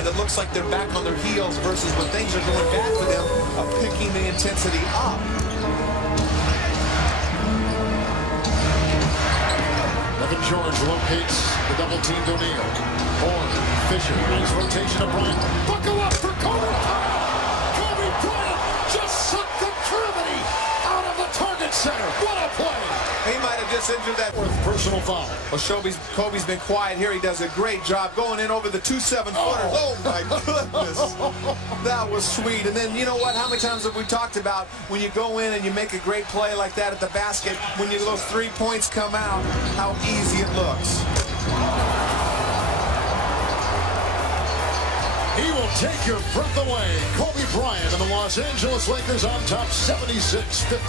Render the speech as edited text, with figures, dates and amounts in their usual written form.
and it looks like they're back on their heels versus when things are going bad for them, picking the intensity up. Evan George locates the double team to O'Neal. Horn, Fisher, nice rotation of Bryant. Buckle up for Kobe Bryant! Kobe Bryant just sucked the gravity out of the target center. What a play! He might have just injured that fourth personal foul. Well, Kobe's been quiet here. He does a great job going in over the 2 7-footers. Oh my goodness. That was sweet. And then, you know what? How many times have we talked about when you go in and you make a great play like that at the basket, when those 3 points come out, how easy it looks. He will take your breath away. Kobe Bryant and the Los Angeles Lakers on top 76-50.